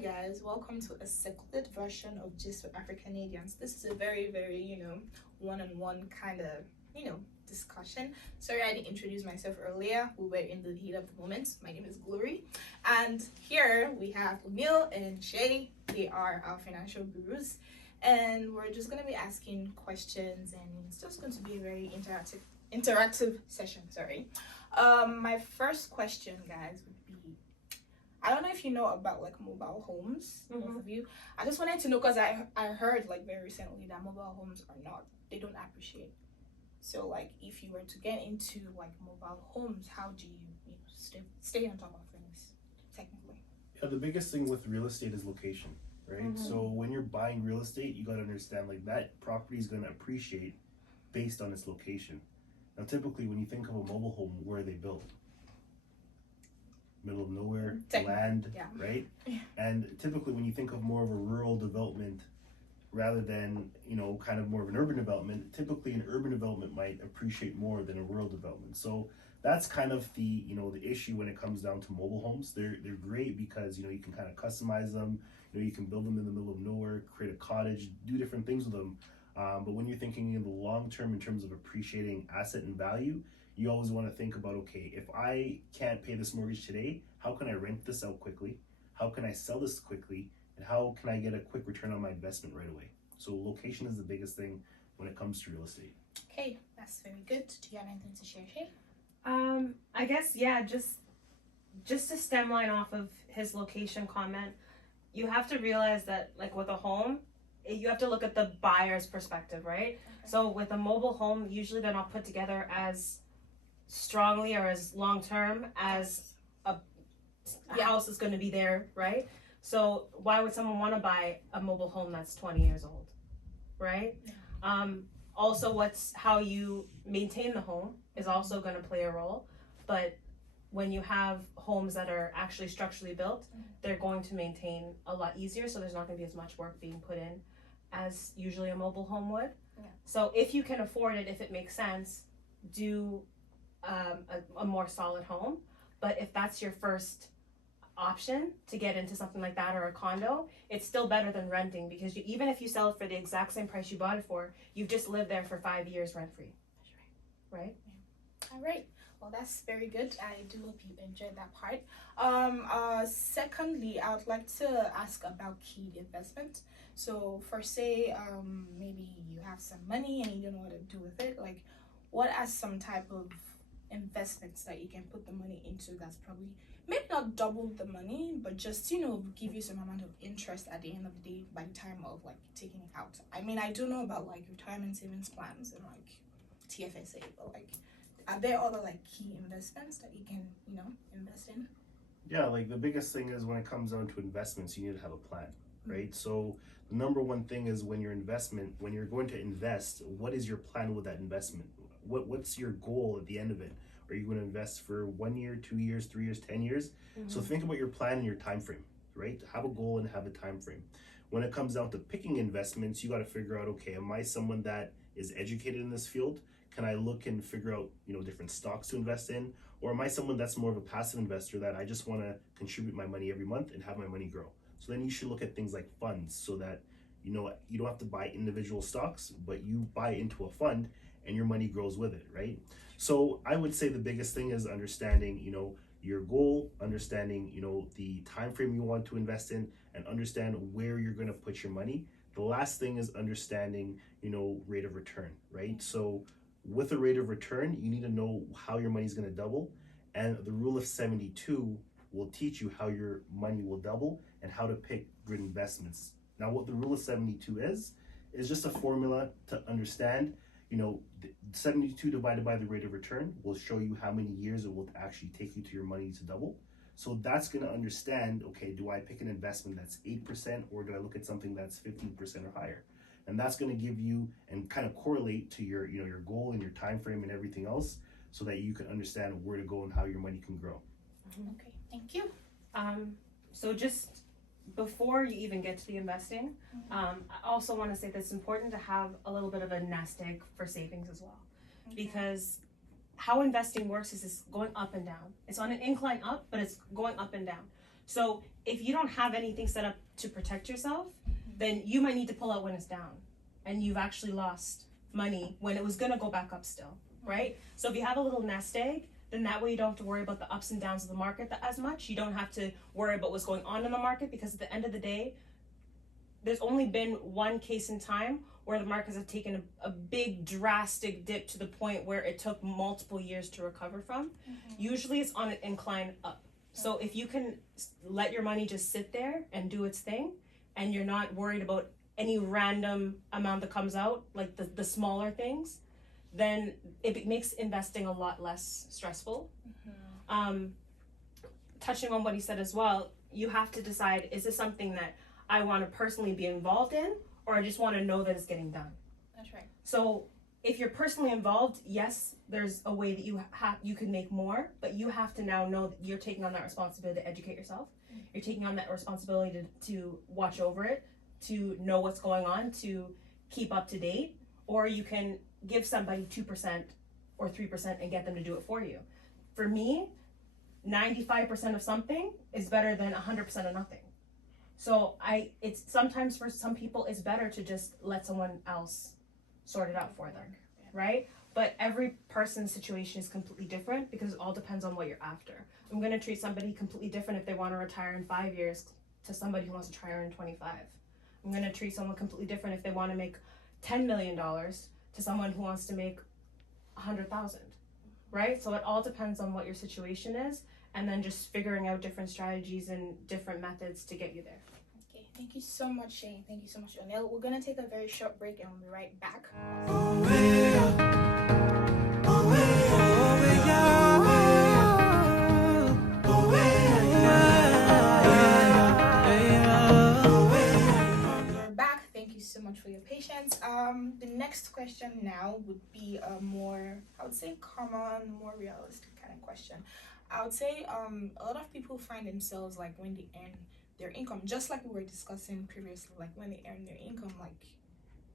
guys, welcome to a secluded version of Gist for Africanadians. This is a very, very, one-on-one kind of, discussion. Sorry I didn't introduce myself earlier. We were in the heat of the moment. My name is Glory. And here we have Emil and Seyi. They are our financial gurus. And we're just going to be asking questions, and it's just going to be a very interactive session, sorry. My first question, guys, would be, I don't know if you know about like mobile homes, both of you. I just wanted to know because I heard like very recently that mobile homes they don't appreciate. So like if you were to get into like mobile homes, how do you stay on top of things technically? Yeah, the biggest thing with real estate is location, right? So when you're buying real estate, you got to understand like that property is going to appreciate based on its location. Now typically when you think of a mobile home, where are they built? Middle of nowhere, land, right? Yeah. And typically when you think of more of a rural development rather than, kind of more of an urban development, typically an urban development might appreciate more than a rural development. So that's kind of the, the issue when it comes down to mobile homes. They're great because, you can kind of customize them, you can build them in the middle of nowhere, create a cottage, do different things with them. But when you're thinking in the long term in terms of appreciating asset and value, you always want to think about, okay, if I can't pay this mortgage today, how can I rent this out quickly? How can I sell this quickly? And how can I get a quick return on my investment right away? So location is the biggest thing when it comes to real estate. Okay, that's very good. Do you have anything to share, Seyi? I guess, yeah, just to stem line off of his location comment, you have to realize that like with a home, you have to look at the buyer's perspective, right? Okay. So with a mobile home, usually they're not put together as strongly or as long term as a house is going to be there, right? So why would someone want to buy a mobile home that's 20 years old, right? Yeah. Also, how you maintain the home is also going to play a role, but when you have homes that are actually structurally built, they're going to maintain a lot easier, so there's not going to be as much work being put in as usually a mobile home would. Yeah. So if you can afford it, if it makes sense, do a more solid home. But if that's your first option to get into something like that or a condo, it's still better than renting, because even if you sell it for the exact same price you bought it for, you've just lived there for 5 years rent free. That's right. Yeah. All right. Well, that's very good. I do hope you enjoyed that part. Secondly, I would like to ask about key investment. So for say, maybe you have some money and you don't know what to do with it. Like, what are some type of investments that you can put the money into that's probably maybe not double the money, but just give you some amount of interest at the end of the day by the time of like taking it out? I mean, I do know about like retirement savings plans and like TFSA, but like, are there other like key investments that you can invest in? Yeah, like the biggest thing is when it comes down to investments, you need to have a plan, right? So the number one thing is when you're going to invest, what is your plan with that investment? What's your goal at the end of it? Are you going to invest for 1 year, 2 years, 3 years, 10 years? So think about your plan and your time frame, right? Have a goal and have a time frame. When it comes down to picking investments, you got to figure out, okay, am I someone that is educated in this field? Can I look and figure out, different stocks to invest in? Or am I someone that's more of a passive investor that I just want to contribute my money every month and have my money grow? So then you should look at things like funds, so that, you don't have to buy individual stocks, but you buy into a fund and your money grows with it, right? So I would say the biggest thing is understanding, your goal, understanding, the time frame you want to invest in, and understand where you're going to put your money. The last thing is understanding, rate of return, right? So with a rate of return, you need to know how your money is going to double, and the rule of 72 will teach you how your money will double and how to pick good investments. Now, what the rule of 72 is just a formula to understand, 72 divided by the rate of return will show you how many years it will actually take you to your money to double. So that's going to understand, okay, do I pick an investment that's 8% or do I look at something that's 15% or higher? And that's going to give you and kind of correlate to your, your goal and your time frame and everything else, so that you can understand where to go and how your money can grow. Okay, thank you. So just before you even get to the investing, I also want to say that it's important to have a little bit of a nest egg for savings as well, because how investing works is going up and down. It's on an incline up, but it's going up and down. So if you don't have anything set up to protect yourself, then you might need to pull out when it's down, and you've actually lost money when it was gonna go back up still, right? So if you have a little nest egg, then that way you don't have to worry about the ups and downs of the market as much. You don't have to worry about what's going on in the market, because at the end of the day, there's only been one case in time where the markets have taken a big drastic dip to the point where it took multiple years to recover from. Usually it's on an incline up. So if you can let your money just sit there and do its thing, and you're not worried about any random amount that comes out, like the smaller things, then it makes investing a lot less stressful. Touching on what he said as well, you have to decide, is this something that I want to personally be involved in, or I just want to know that it's getting done? That's right. So if you're personally involved, yes, there's a way that you can make more, but you have to now know that you're taking on that responsibility to educate yourself. You're taking on that responsibility to watch over it, to know what's going on, to keep up to date, or you can give somebody 2% or 3% and get them to do it for you. For me, 95% of something is better than 100% of nothing. So it's sometimes for some people it's better to just let someone else sort it out for them, right? But every person's situation is completely different, because it all depends on what you're after. I'm gonna treat somebody completely different if they want to retire in 5 years to somebody who wants to retire in 25. I'm gonna treat someone completely different if they want to make $10 million to someone who wants to make 100,000, right? So it all depends on what your situation is, and then just figuring out different strategies and different methods to get you there. Okay, thank you so much, Shane. Thank you so much, O'Neill. We're gonna take a very short break and we'll be right back. We're back. Thank you so much for your patience. The next question now would be a more, I would say, common, more realistic kind of question. I would say a lot of people find themselves, like, when they earn their income, just like we were discussing previously, like when they earn their income, like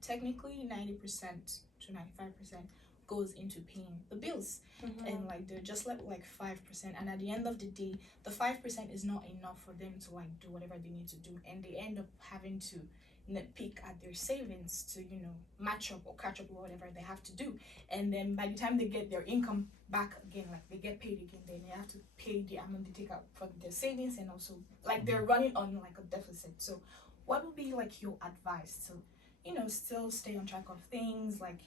technically 90% to 95% goes into paying the bills, and like they're just left like 5%, and at the end of the day the 5% is not enough for them to like do whatever they need to do, and they end up having to nitpick at their savings to, you know, match up or catch up or whatever they have to do. And then by the time they get their income back again, like they get paid again, then they have to pay the amount they take out from their savings, and also like they're running on like a deficit. So what would be like your advice to, you know, still stay on track of things? Like,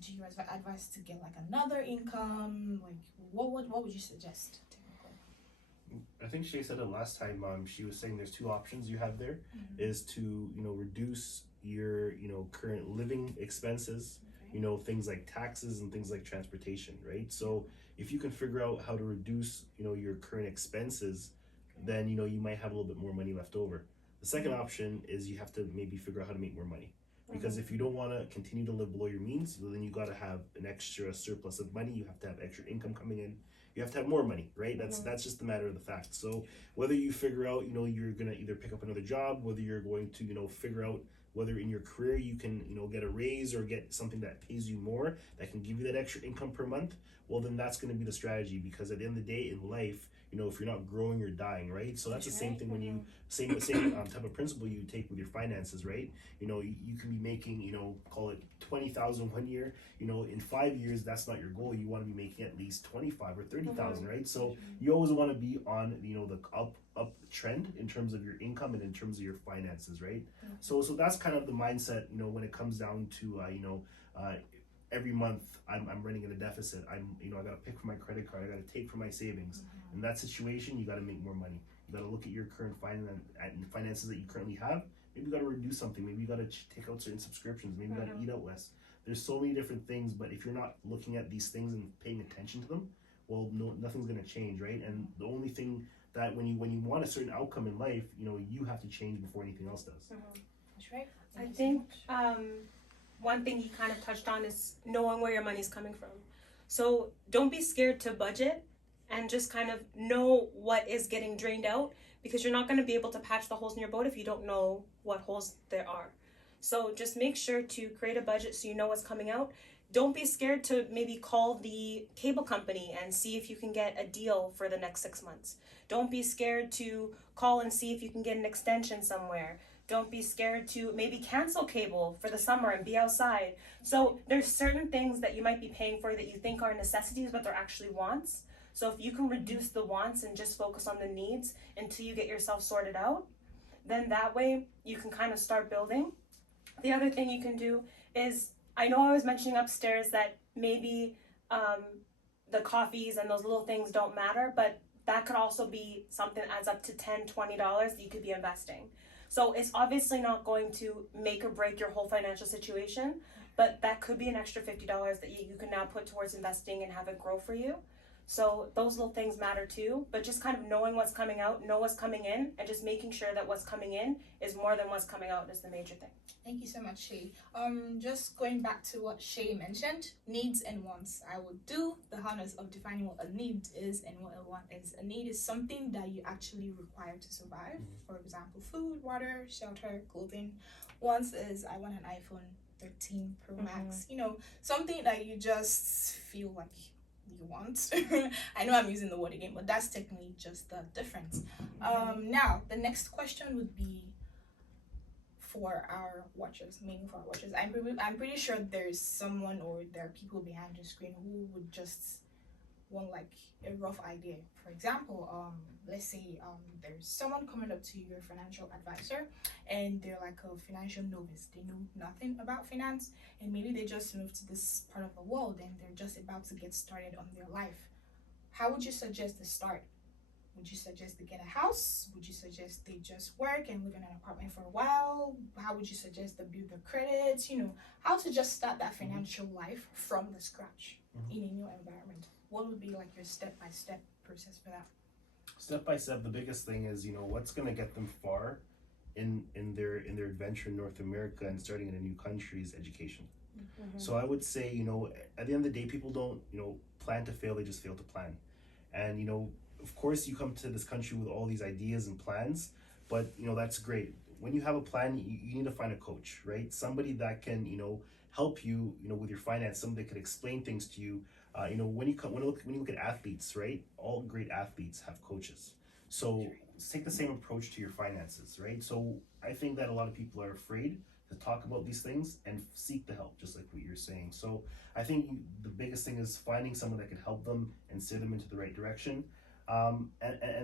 do you advise to get like another income? Like what would you suggest? I think she said it last time. She was saying there's two options you have there, is to, you know, reduce your, you know, current living expenses, you know, things like taxes and things like transportation, right? So if you can figure out how to reduce, you know, your current expenses, then, you know, you might have a little bit more money left over. The second option is you have to maybe figure out how to make more money. Because if you don't want to continue to live below your means, then you got to have an extra surplus of money. You have to have extra income coming in. You have to have more money, right? That's just the matter of the fact. So whether you figure out, you know, you're gonna either pick up another job, whether you're going to, you know, figure out whether in your career you can, you know, get a raise or get something that pays you more, that can give you that extra income per month, well, then that's going to be the strategy. Because at the end of the day in life, you know, if you're not growing, you're dying, right? So that's the same thing when you same type of principle you take with your finances, right? You know, you can be making, you know, call it 20,000 1 year. You know, in 5 years, that's not your goal. You want to be making at least 25 or 30,000, right? So you always want to be on, you know, the up trend in terms of your income and in terms of your finances, right? So that's kind of the mindset, you know, when it comes down to every month I'm running in a deficit. You know, I got to pick from my credit card. I got to take from my savings. In that situation, you got to make more money. You got to look at your current finances that you currently have. Maybe you got to reduce something. Maybe you got to take out certain subscriptions. Maybe you got to eat out less. There's so many different things, but if you're not looking at these things and paying attention to them, well, nothing's gonna change, right? And the only thing that when you want a certain outcome in life, you know, you have to change before anything else does. That's right. I think one thing he kind of touched on is knowing where your money's coming from. So don't be scared to budget, and just kind of know what is getting drained out, because you're not going to be able to patch the holes in your boat if you don't know what holes there are. So just make sure to create a budget so you know what's coming out. Don't be scared to maybe call the cable company and see if you can get a deal for the next 6 months. Don't be scared to call and see if you can get an extension somewhere. Don't be scared to maybe cancel cable for the summer and be outside. So there's certain things that you might be paying for that you think are necessities, but they're actually wants. So if you can reduce the wants and just focus on the needs until you get yourself sorted out, then that way you can kind of start building. The other thing you can do is, I know I was mentioning upstairs that maybe the coffees and those little things don't matter, but that could also be something that adds up to $10, $20 that you could be investing. So it's obviously not going to make or break your whole financial situation, but that could be an extra $50 that you can now put towards investing and have it grow for you. So those little things matter too, but just kind of knowing what's coming out, know what's coming in, and just making sure that what's coming in is more than what's coming out is the major thing. Thank you so much, Seyi. Just going back to what Seyi mentioned, needs and wants. I would do the honors of defining what a need is and what a want is. A need is something that you actually require to survive. For example, food, water, shelter, clothing. Wants is, I want an iPhone 13 Pro Max. You know, something that you just feel like you want. I know I'm using the word again, but that's technically just the difference. Now, the next question would be for our watchers, mainly for our watchers. I'm pretty sure there's someone or there are people behind the screen who would just want like a rough idea. For example, let's say there's someone coming up to your financial advisor and they're like a financial novice. They know nothing about finance and maybe they just moved to this part of the world and they're just about to get started on their life. How would you suggest they start? Would you suggest they get a house? Would you suggest they just work and live in an apartment for a while? How would you suggest they build their credits? You know, how to just start that financial life from the scratch in a new environment? What would be like your step-by-step process for that? Step by step, the biggest thing is, you know, what's going to get them far in their adventure in North America and starting in a new country is education. So I would say, you know, at the end of the day, people don't, you know, plan to fail, they just fail to plan. And, you know, of course you come to this country with all these ideas and plans, but, you know, that's great. When you have a plan, you need to find a coach, right? Somebody that can, you know, help you, you know, with your finance, somebody that can explain things to you. You know, when you look at athletes, right? All great athletes have coaches. So take the same approach to your finances, right? So I think that a lot of people are afraid to talk about these things and seek the help, just like what you're saying. So I think the biggest thing is finding someone that can help them and steer them into the right direction. And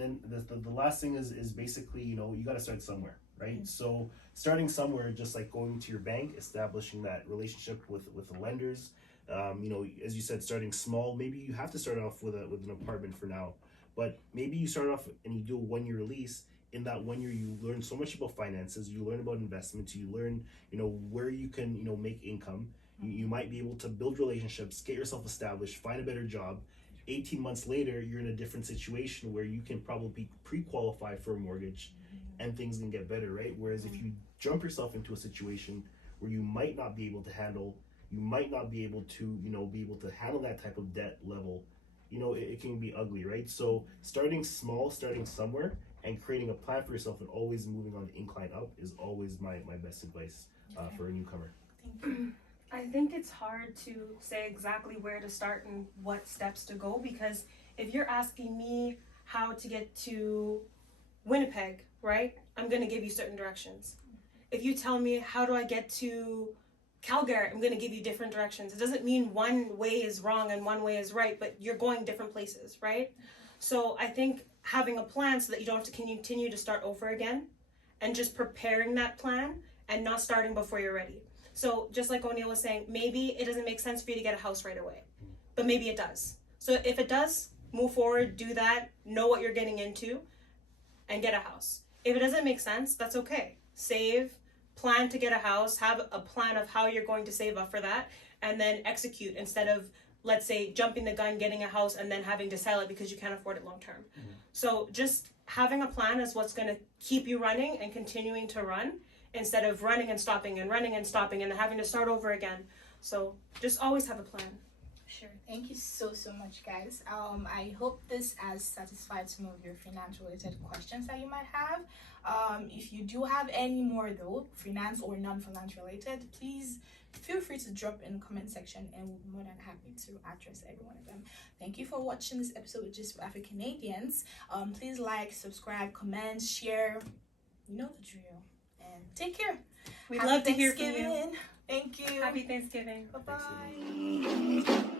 then the last thing is basically, you know, you got to start somewhere, right? So starting somewhere, just like going to your bank, establishing that relationship with the lenders. You know, as you said, starting small. Maybe you have to start off with an apartment for now, but maybe you start off and you do a 1-year lease. In that 1 year, you learn so much about finances. You learn about investments. You learn, you know, where you can, you know, make income. You might be able to build relationships, get yourself established, find a better job. 18 months later, you're in a different situation where you can probably pre-qualify for a mortgage and things can get better, right? Whereas if you jump yourself into a situation where you might not be able to handle, you might not be able to, you know, handle that type of debt level, you know, it can be ugly, right? So starting small, starting somewhere and creating a plan for yourself and always moving on the incline up is always my best advice for a newcomer. Thank you. I think it's hard to say exactly where to start and what steps to go, because if you're asking me how to get to Winnipeg, right, I'm going to give you certain directions. If you tell me how do I get to Calgary, I'm going to give you different directions. It doesn't mean one way is wrong and one way is right, but you're going different places, right? So I think having a plan so that you don't have to continue to start over again and just preparing that plan and not starting before you're ready. So just like O'Neill was saying, maybe it doesn't make sense for you to get a house right away, but maybe it does. So if it does, move forward, do that, know what you're getting into, and get a house. If it doesn't make sense, that's okay. Save, plan to get a house, have a plan of how you're going to save up for that, and then execute instead of, let's say, jumping the gun, getting a house, and then having to sell it because you can't afford it long term. So just having a plan is what's going to keep you running and continuing to run, instead of running and stopping and then having to start over again. So just always have a plan. Sure. Thank you so much, guys. I hope this has satisfied some of your finance related questions that you might have. If you do have any more though, finance or non-finance related, please feel free to drop in the comment section, and we'll be more than happy to address every one of them. Thank you for watching this episode with Just for African Canadians. Please like, subscribe, comment, share. You know the drill. And take care. We'd love to hear from you. Thank you. Happy Thanksgiving. Bye-bye.